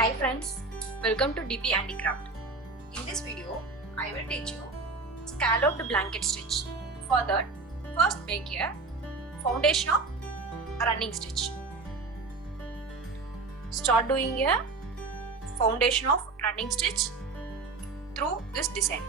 Hi friends, welcome to DP Handicraft. In this video, I will teach you scalloped blanket stitch. For that, first make a foundation of running stitch. Start doing a foundation of running stitch through this design.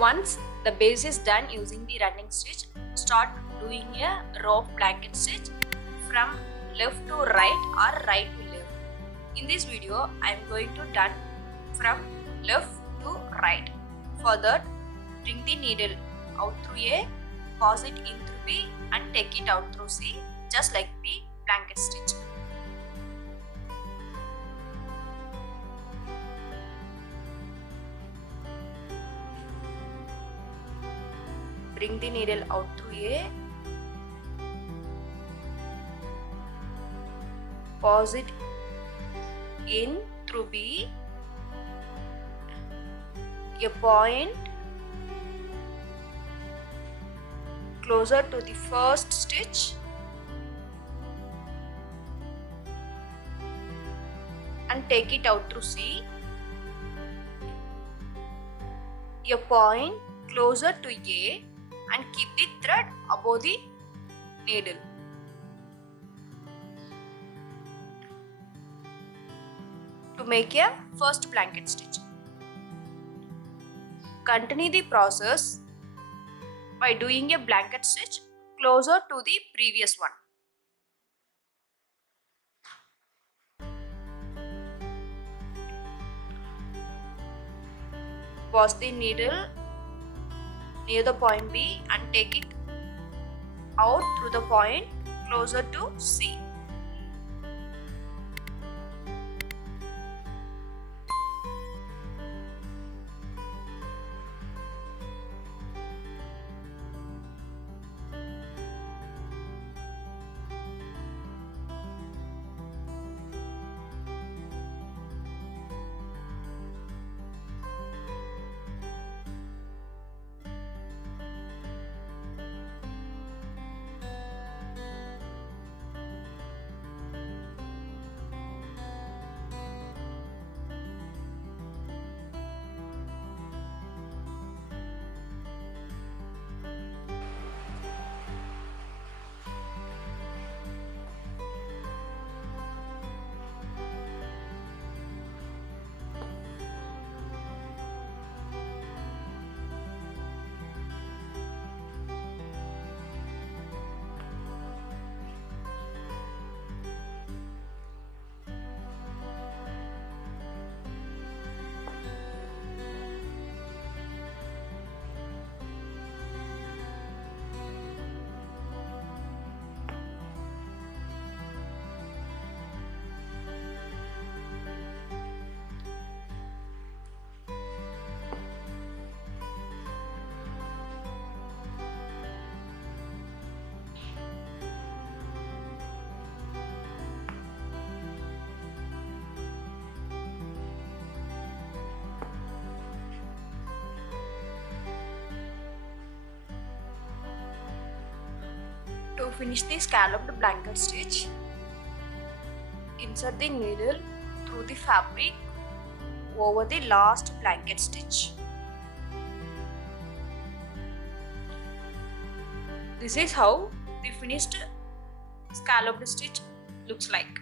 Once the base is done using the running stitch, start doing a row of blanket stitch from left to right or right to left. In this video, I am going to done from left to right. For that, bring the needle out through A, pass it in through B and take it out through C, just like the blanket stitch. Bring the needle out through A, pass it in through B, a point closer to the first stitch and take it out through C, a point closer to A and keep the thread above the needle. To make a first blanket stitch. Continue the process by doing a blanket stitch closer to the previous one. Pass the needle near the point B and take it out through the point closer to C. To finish the scalloped blanket stitch, insert the needle through the fabric over the last blanket stitch. This is how the finished scalloped stitch looks like.